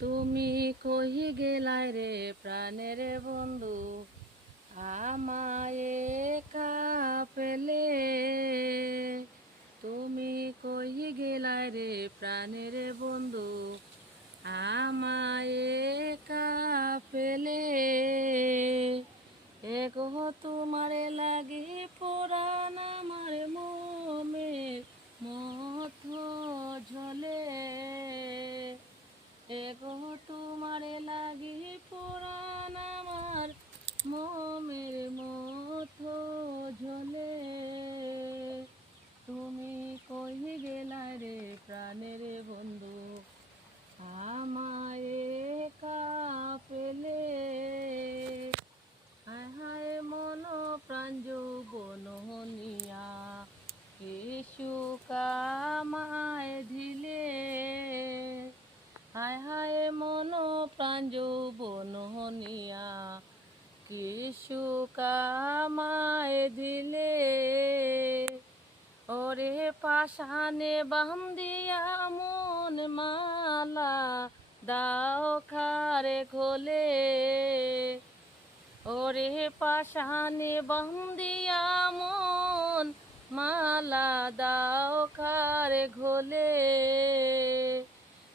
তুমি কহি গেলাই রে প্রাণের বন্ধু? আমায় একা পেলে। তুমি কহি গেলাই রে প্রাণের বন্ধু? আমায় একা পেলে। এগো তোমারে লাগি পুরাণ আমার মোমের মত ঝলে। এগো তোমারে লাগে পুরাণ আমার মোমের মতো ঝলে তুমি কই গেলা রে প্রাণের বন্ধু আমায় একা পেলে হায় হায় মন প্রাণ যৌবন নিয়া এসু কামায় দিলে হায় হায় মন প্রাণ যৌবন নিয়া কিছু কামায় দিলে। ওরে পাশানে বান্দিয়া মন মালা, দাও খারে খোলে। ওরে পাশানে বান্দিয়া মন মালা, দাও খারে ঘোলে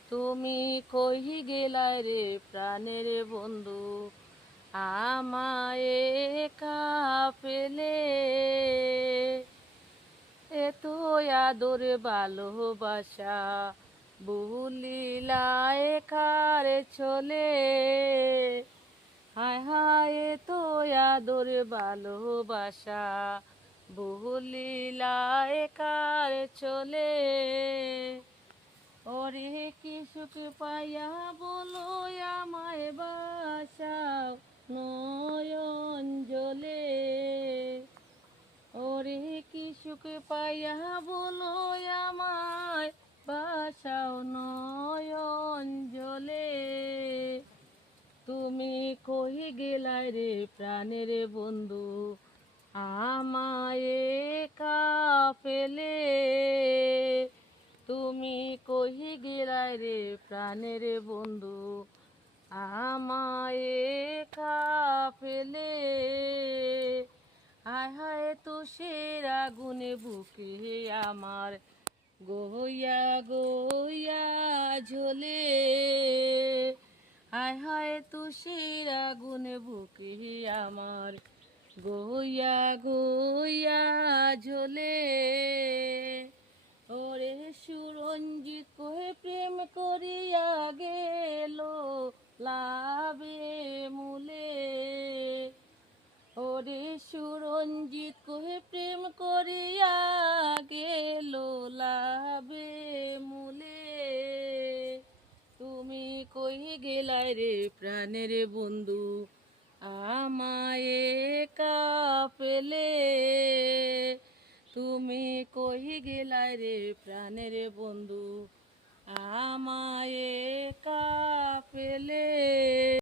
তুমি কহি গেলাই রে প্রাণের বন্ধু? আমায় একা পেলে? এত আদর ভালোবাসা বুলিলা একারে চলে হায় হায় তো আদর ভালোবাসা বুলিলা একারে চলে ওরে কি সুখ পাইয়া বলো আমায় বাসাও নয়ন জলে। ওরে কি সুখ পাইয়া বলো আমায় বাসাও নয়ন জলে। তুমি কহি গেলাই রে প্রাণের বন্ধু? আমায় একা পেলে প্রাণের বন্ধু, আমায় একা আয় হায় তো তুষের আগুনে বুকে আমার গইয়া গইয়া ঝোলে। আয় হায় তো তুষের আগুনে বুকে আমার গইয়া গইয়া সুরঞ্জিত কহে প্রেম করিয়া গেল লাভে মূলে। তুমি কই গেলাই রে প্রাণের বন্ধু? আমায় একা পেলে। তুমি কই গেলাই রে প্রাণের বন্ধু? আমায় একা পেলে।